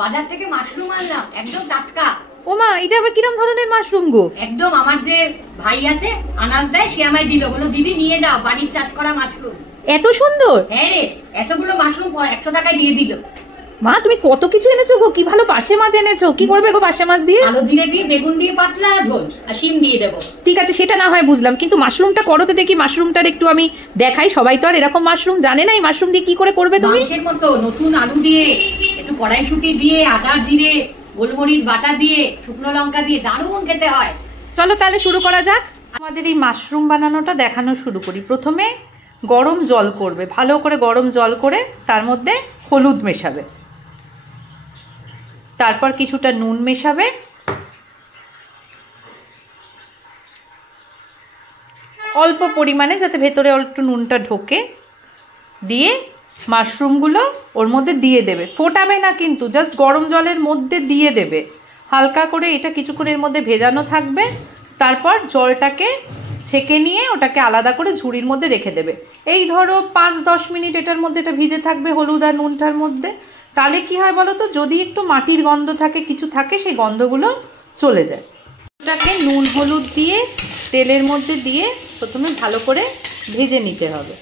বাজার থেকে মাশরুম আনলাম, একদম টাটকা। ও মা, এটা আবার কিরম ধরনের মাশরুম গো? একদম আমার যে ভাই আছে আনাজ দেয়, সে আমায় দিল, বললো দিদি নিয়ে যাও, বাড়ির চাষ করা মাশরুম। এত সুন্দর? হ্যাঁ রে, এতগুলো মাশরুম 100 টাকায় দিয়ে দিল। মা তুমি কত কিছু এনেছো গো, কি ভালো পাশে মাছ এনেছো। কি করবে গো পাশে মাছ দিয়ে? আলু জিরে দিয়ে, বেগুন দিয়ে পাতলা ঝোল, আর শিম দিয়ে দেবো। ঠিক আছে, সেটা না হয় বুঝলাম, কিন্তু মাশরুমটা করো তো দেখি। মাশরুমটার একটু আমি দেখাই, সবাই তো আর এরকম মাশরুম জানে না। এই মাশরুম দিয়ে কি করে করবে তুমি? মাংসের মতো নতুন আলু দিয়ে, একটু কড়াইশুঁটি দিয়ে, আদা জিরে গোলমরিচ বাটা দিয়ে, শুকনো লঙ্কা দিয়ে দারুণ খেতে হয়। চলো তাহলে শুরু করা যাক। আমাদের এই মাশরুম বানানোটা দেখানো শুরু করি। প্রথমে গরম জল করবে, ভালো করে গরম জল করে তার মধ্যে হলুদ মেশাবে, তারপর কিছুটা নুন মেশাবে, অল্প পরিমাণে, যাতে ভেতরে একটু নুনটা ঢোকে, দিয়ে মাশরুমগুলো ওর মধ্যে দিয়ে দেবে। ফোটাবে না কিন্তু, জাস্ট গরম জলের মধ্যে দিয়ে দেবে হালকা করে। এটা কিছুক্ষণ এর মধ্যে ভেজানো থাকবে, তারপর জলটাকে ছেঁকে নিয়ে ওটাকে আলাদা করে ঝুড়ির মধ্যে রেখে দেবে। এই ধরো 5-10 মিনিট এটার মধ্যে এটা ভিজে থাকবে হলুদ আর নুনটার মধ্যে। তাহলে কি হয় বলো তো, যদি একটু মাটির গন্ধ থাকে, কিছু থাকে, সেই গন্ধগুলো চলে যায়। ওটাকে নুন হলুদ দিয়ে তেলের মধ্যে দিয়ে প্রথমে ভালো করে ভেজে নিতে হবে।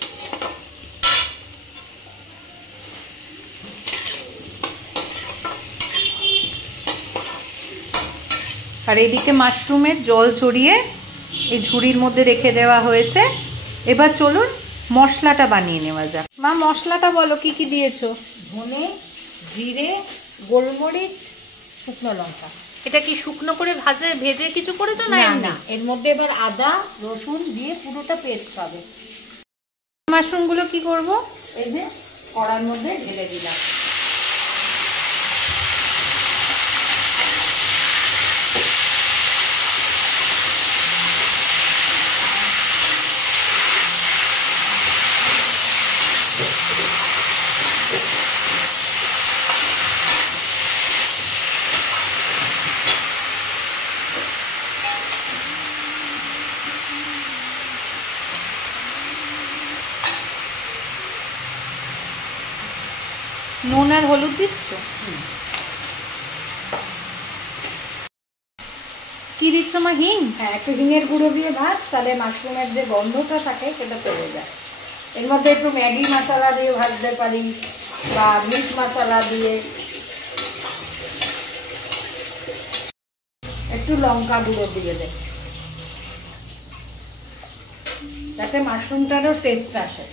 আর এদিকে মাশরুমের জল ছড়িয়ে এই ঝুড়ির মধ্যে রেখে দেওয়া হয়েছে। এবার চলুন মশলাটা বানিয়ে নেওয়া যাক। মা মশলাটা বলো, কি কি দিয়েছো? ধনে, জিরে, গোলমরিচ, শুকনো লঙ্কা। এটা কি শুকনো করে ভেজে কিছু করেছো না? না, এর মধ্যে এবার আদা রসুন দিয়ে পুরোটা পেস্ট পাবে। মাশরুমগুলো কি করব? এই যে কড়ার মধ্যে ঢেলে দিলাম। নুন আর হলুদ দিচ্ছ? কি দিচ্ছ মা? হিং? হ্যাঁ, একটু হিঙের গুঁড়ো দিয়ে ভাজ, তাহলে মাশরুমের যে গন্ধটা থাকে সেটা চলে যায়। এর মধ্যে একটু ম্যাগি মশলা দিয়ে ভাজতে পারি, বা মিট মশলা দিয়ে। একটু লঙ্কা গুঁড়ো দিয়ে দেয়, যাতে মাশরুমটারও টেস্ট আসে।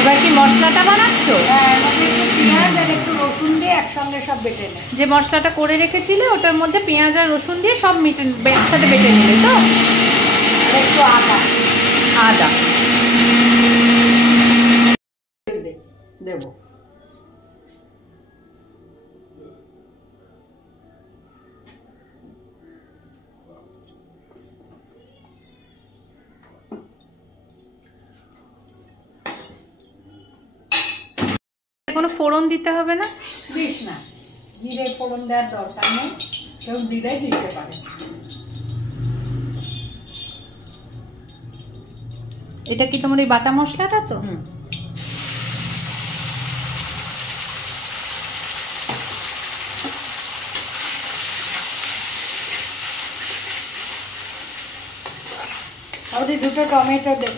এবার কি মশলাটা বানাচ্ছো? হ্যাঁ, এর মধ্যে একটু পেঁয়াজ আর একটু রসুন দিয়ে একসঙ্গে সব বেটে নেয়। যে মশলাটা করে রেখেছিলে ওটার মধ্যে পেঁয়াজ আর রসুন দিয়ে সব একসাথে বেটে নিলে তো? আর একটু আদা দেবো। কোনো ফোড়ন দিতে হবে না? দিস না, জিরে ফোড়ন দেওয়ার দরকার নেই, কেউ দিলে দিতে পারে। এটা কি তোমার এই বাটা মশলাটা তো? তাহলে দুটো টমেটো দে।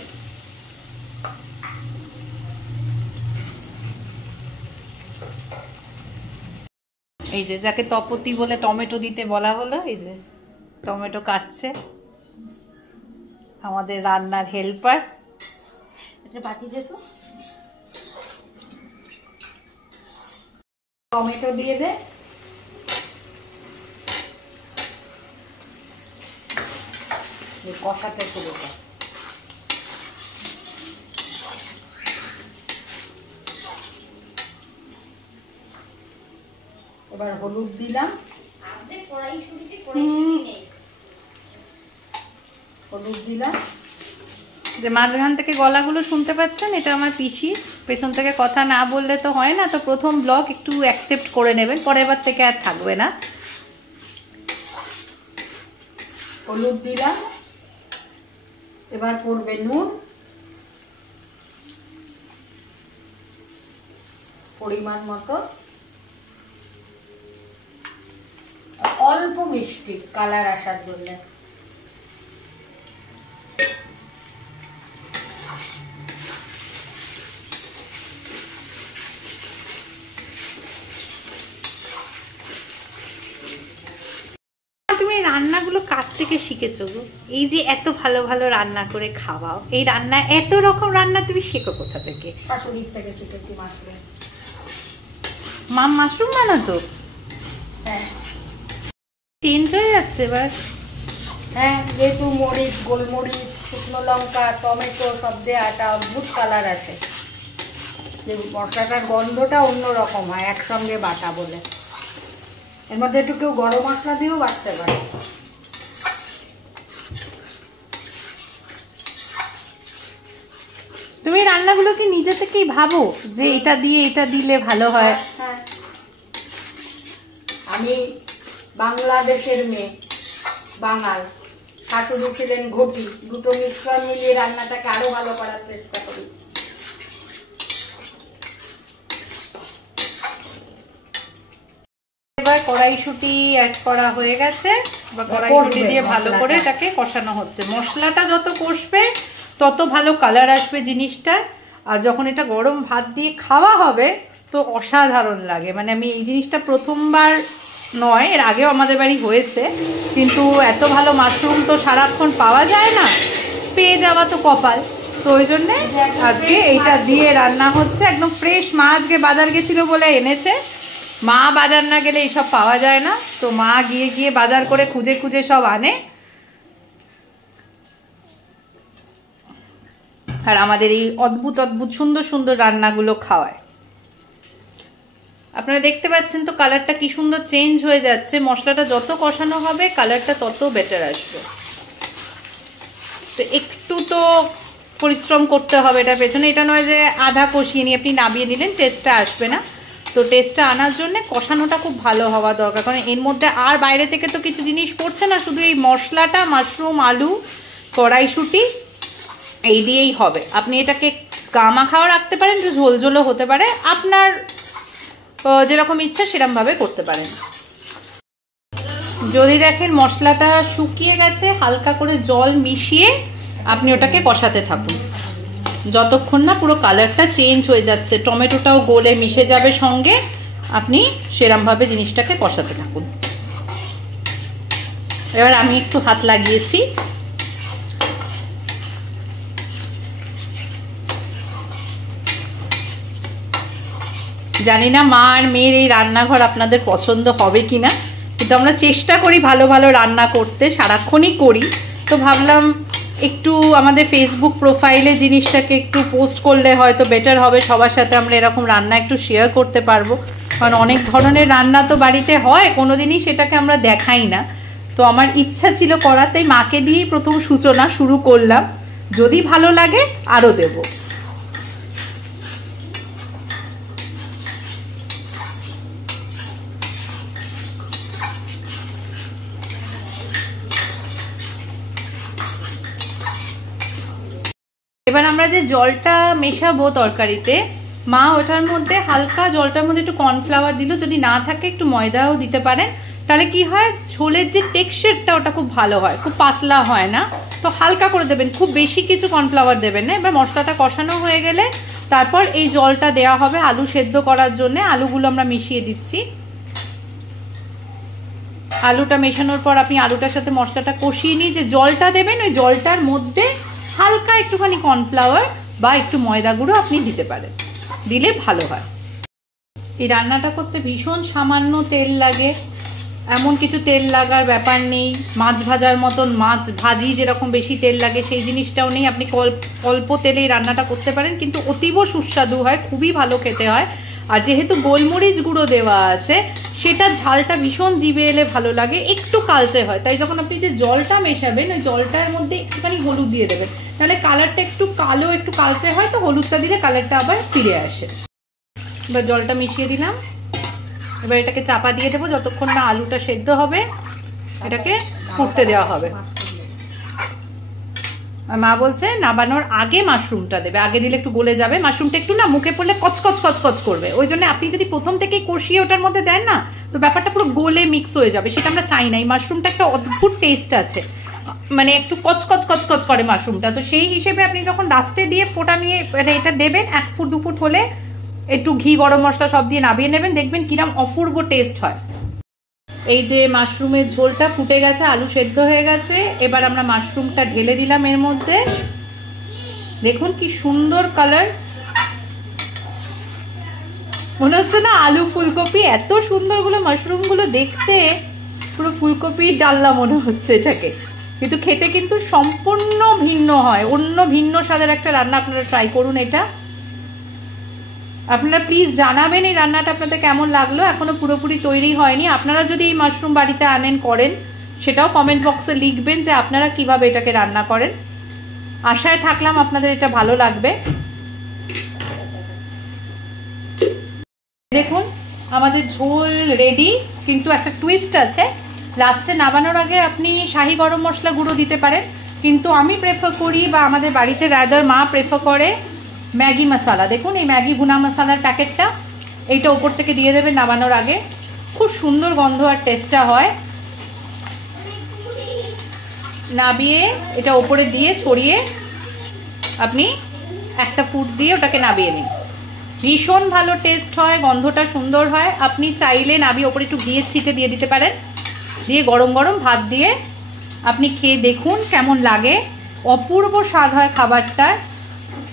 এই যে যাকে তপতি বলে টমেটো দিতে বলা হলো, এই যে টমেটো কাটছে আমাদের রান্নার হেল্পার। এটা পাঠিয়ে দে তো। টমেটো দিয়ে দে। কষাতে পুরোটা। এবার হলুদ দিলাম, হলুদ দিলাম, যে মাঝখান থেকে গলাগুলো শুনতে পাচ্ছেন, এটা আমার পিসি। পেছন থেকে কথা না বললে তো হয় না, তো প্রথম ব্লগ একটু অ্যাকসেপ্ট করে নেবেন, পরের বার থেকে আর থাকবে না। হলুদ দিলাম, এবার পড়বে নুন পরিমাণ মতো, অল্প মিষ্টি কালার আসার জন্য। তুমি রান্নাগুলো কার থেকে শিখেছো গো? এই যে এত ভালো ভালো রান্না করে খাওয়াও, এই রান্না এত রকম রান্না তুমি শেখো কোথা থেকে? শাশুড়ির থেকে শিখেছি মাশরুম। মা মাশরুম বানাতো? হ্যাঁ। চেঞ্জ হয়ে যাচ্ছে এবার। হ্যাঁ, যেহেতু মরিচ, গোলমরিচ, শুকনো লঙ্কা, টমেটো সব দিয়ে একটা অদ্ভুত কালার আছে, যে মশলাটার গন্ধটা অন্যরকম হয় একসঙ্গে বাটা বলে। এর মধ্যে একটু কেউ গরম মশলা দিয়েও বাটতে পারে। তুমি রান্নাগুলো কি নিজে থেকেই ভাবো যে এটা দিয়ে এটা দিলে ভালো হয়? হ্যাঁ, আমি বাংলাদেশের মেয়ে, বাঙাল, শাশুড়ি ছিলেন ঘটি, দুটো মিশ্রণ মিলিয়ে রান্নাটাকে আরো ভালো করার চেষ্টা করি। এবার কড়াইশুঁটি অ্যাড করা হয়ে গেছে, বা কড়াইশুঁটি দিয়ে ভালো করে এটাকে কষানো হচ্ছে। মশলাটা যত কষবে তত ভালো কালার আসবে জিনিসটার, আর যখন এটা গরম ভাত দিয়ে খাওয়া হবে তো অসাধারণ লাগে। মানে আমি এই জিনিসটা প্রথমবার নয়, এর আগেও আমাদের বাড়ি হয়েছে, কিন্তু এত ভালো মাশরুম তো সারাক্ষণ পাওয়া যায় না, পেয়ে যাওয়া তো কপাল। তো ওই জন্যে আজকে এইটা দিয়ে রান্না হচ্ছে। একদম ফ্রেশ। মা আজকে বাজার গেছিলো বলে এনেছে, মা বাজার না গেলে এইসব পাওয়া যায় না, তো মা গিয়ে গিয়ে বাজার করে খুঁজে খুঁজে সব আনে, আর আমাদের এই অদ্ভুত অদ্ভুত সুন্দর সুন্দর রান্নাগুলো খাওয়ায়। আপনারা দেখতে পাচ্ছেন তো কালারটা কি সুন্দর চেঞ্জ হয়ে যাচ্ছে। মশলাটা যত কষানো হবে কালারটা তত বেটার আসবে। তো একটু তো পরিশ্রম করতে হবে এটা পেছনে, এটা নয় যে আধা কষিয়ে নিয়ে আপনি নামিয়ে নিলেন, টেস্টটা আসবে না। তো টেস্টটা আনার জন্য কষানোটা খুব ভালো হওয়া দরকার, কারণ এর মধ্যে আর বাইরে থেকে তো কিছু জিনিস পড়ছে না, শুধু এই মশলাটা, মাশরুম, আলু, কড়াইশুঁটি এই দিয়েই হবে। আপনি এটাকে গামা খাওয়া রাখতে পারেন, একটু ঝোলঝোলও হতে পারে, আপনার যেরকম ইচ্ছা সেরকমভাবে করতে পারেন। যদি দেখেন মশলাটা শুকিয়ে গেছে, হালকা করে জল মিশিয়ে আপনি ওটাকে কষাতে থাকুন যতক্ষণ না পুরো কালারটা চেঞ্জ হয়ে যাচ্ছে, টমেটোটাও গলে মিশে যাবে সঙ্গে, আপনি সেরকমভাবে জিনিসটাকে কষাতে থাকুন। এবার আমি একটু হাত লাগিয়েছি, জানি না মা আর মেয়ের এই রান্নাঘর আপনাদের পছন্দ হবে কিনা, কিন্তু আমরা চেষ্টা করি ভালো ভালো রান্না করতে, সারাক্ষণই করি। তো ভাবলাম একটু আমাদের ফেসবুক প্রোফাইলে জিনিসটাকে একটু পোস্ট করলে হয়তো বেটার হবে, সবার সাথে আমরা এরকম রান্না একটু শেয়ার করতে পারবো। কারণ অনেক ধরনের রান্না তো বাড়িতে হয়, কোনোদিনই সেটাকে আমরা দেখাই না। তো আমার ইচ্ছা ছিল করাতে, মাকে দিয়েই প্রথম সূচনা শুরু করলাম, যদি ভালো লাগে আরও দেবো। এবার আমরা যে জলটা মেশাবো তরকারিতে, মা ওটার মধ্যে হালকা, জলটার মধ্যে একটু কর্নফ্লাওয়ার দিল, যদি না থাকে একটু ময়দাও দিতে পারেন, তাহলে কি হয় ঝোলের যে টেক্সচারটা ওটা খুব ভালো হয়, খুব পাতলা হয় না। তো হালকা করে দেবেন, খুব বেশি কিছু কর্নফ্লাওয়ার দেবেন না। এবার মশলাটা কষানো হয়ে গেলে তারপর এই জলটা দেওয়া হবে আলু সেদ্ধ করার জন্য। আলুগুলো আমরা মিশিয়ে দিচ্ছি। আলুটা মেশানোর পর আপনি আলুটার সাথে মশলাটা কষিয়ে নিয়ে যে জলটা দেবেন, ওই জলটার মধ্যে হালকা একটুখানি কর্নফ্লাওয়ার বা একটু ময়দা গুঁড়ো আপনি দিতে পারেন, দিলে ভালো হয়। এই রান্নাটা করতে ভীষণ সামান্য তেল লাগে, এমন কিছু তেল লাগার ব্যাপার নেই। মাছ ভাজার মতন, মাছ ভাজি যেরকম বেশি তেল লাগে সেই জিনিসটাও নেই। আপনি অল্প তেলে এই রান্নাটা করতে পারেন, কিন্তু অতীব সুস্বাদু হয়, খুবই ভালো খেতে হয়। আর যেহেতু গোলমরিচ গুঁড়ো দেওয়া আছে, সেটা ঝালটা ভীষণ জিভে এলে ভালো লাগে, একটু কালচে হয়। তাই যখন আপনি যে জলটা মেশাবেন, ওই জলটার মধ্যে একটুখানি হলুদ দিয়ে দেবেন, তাহলে কালারটা একটু কালো, একটু কালচে হয়, তো হলুদটা দিলে কালারটা আবার ফিরে আসে। এবার জলটা মিশিয়ে দিলাম। এবার এটাকে চাপা দিয়ে দেবো যতক্ষণ না আলুটা সেদ্ধ হবে, এটাকে ফুটতে দেওয়া হবে। মা বলছে নাবানোর আগে মাশরুমটা দেবে, আগে দিলে একটু গলে যাবে, মাশরুমটা একটু না মুখে পড়লে কচকচ কচকচ করবে, ওই জন্য আপনি যদি প্রথম থেকেই কষিয়ে ওটার মধ্যে দেন না, তো ব্যাপারটা পুরো গলে মিক্স হয়ে যাবে, সেটা আমরা চাই না। এই মাশরুমটা একটা অদ্ভুত টেস্ট আছে, মানে একটু কচকচ কচকচ করে মাশরুমটা, তো সেই হিসেবে আপনি যখন লাস্টে দিয়ে ফোটা নিয়ে মানে এটা দেবেন, 1 ফুট 2 ফুট হলে একটু ঘি গরম মশলা সব দিয়ে নামিয়ে নেবেন, দেখবেন কিরম অপূর্ব টেস্ট হয়। এই যে মাশরুমের ঝোলটা ফুটে গেছে, আলু সেদ্ধ হয়ে গেছে, এবার আমরা মাশরুমটা ঢেলে দিলাম এর মধ্যে। দেখুন কি সুন্দর কালার, মনে হচ্ছে না আলু ফুলকপি, এত সুন্দর গুলো মাশরুম গুলো দেখতে, পুরো ফুলকপির ডালনা মনে হচ্ছে এটাকে, কিন্তু খেতে কিন্তু সম্পূর্ণ ভিন্ন হয়, অন্য ভিন্ন স্বাদের একটা রান্না। আপনারা ট্রাই করুন এটা। আপনারা প্লিজ জানাবেন এই রান্নাটা আপনাদের কেমন লাগলো, এখনো পুরোপুরি তৈরি হয়নি। আপনারা যদি এই মাশরুম বাড়িতে আনেন করেন, সেটাও কমেন্ট বক্সে লিখবেন যে আপনারা কিভাবে এটাকে রান্না করেন। আশায় থাকলাম আপনাদের এটা ভালো লাগবে। দেখুন আমাদের ঝোল রেডি, কিন্তু একটা টুইস্ট আছে, লাস্টে নামানোর আগে আপনি শাহি গরম মশলা গুঁড়ো দিতে পারেন, কিন্তু আমি প্রেফার করি, বা আমাদের বাড়িতে রাদার মা প্রেফার করে ম্যাগি মশলা। দেখুন এই ম্যাগি ভুনা মশলার প্যাকেটটা, এইটা উপর থেকে দিয়ে দেবেন নামানোর আগে, খুব সুন্দর গন্ধ আর টেস্টটা হয়। নাবিয়ে এটা ওপরে দিয়ে ছড়িয়ে আপনি একটা ফুট দিয়ে ওটাকে নাবিয়ে নিন, ভীষণ ভালো টেস্ট হয়, গন্ধটা সুন্দর হয়। আপনি চাইলে নাবিয়ে ওপরে একটু ঘিয়ের ছিটে দিয়ে দিতে পারেন, দিয়ে গরম গরম ভাত দিয়ে আপনি খেয়ে দেখুন কেমন লাগে, অপূর্ব স্বাদ হয় খাবারটার,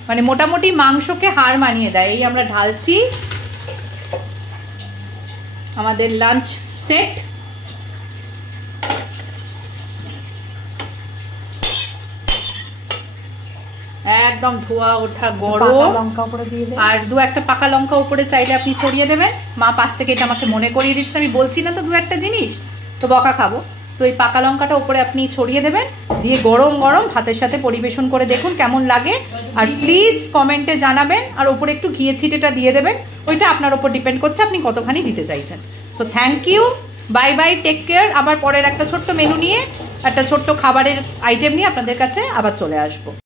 মানে মোটামুটি মাংসকে হার মানিয়ে দেয়। এই আমরা ঢালছি আমাদের লাঞ্চ সেট। একদম ধোয়া ওঠা গরম, লঙ্কা উপরে দিয়ে দেবেন, আর 2-1 পাকা লঙ্কা উপরে চাইলে আপনি ছড়িয়ে দেবেন। মা পাশ থেকে এটা আমাকে মনে করিয়ে দিচ্ছে, আমি বলছি না তো 2-1 জিনিস, তো বকা খাবো, তো এই পাকা লঙ্কাটা উপরে আপনি ছড়িয়ে দেবেন, দিয়ে গরম গরম ভাতের সাথে পরিবেশন করে দেখুন কেমন লাগে। আর প্লিজ কমেন্টে জানাবেন, আর ওপরে একটু ঘিয়ের ছিটেটা দিয়ে দেবেন, ওইটা আপনার উপর ডিপেন্ড করছে আপনি কতখানি দিতে চাইছেন। So thank you, bye bye, take care. আবার পরের একটা ছোট্ট মেনু নিয়ে, একটা ছোট্ট খাবারের আইটেম নিয়ে আপনাদের কাছে আবার চলে আসবো।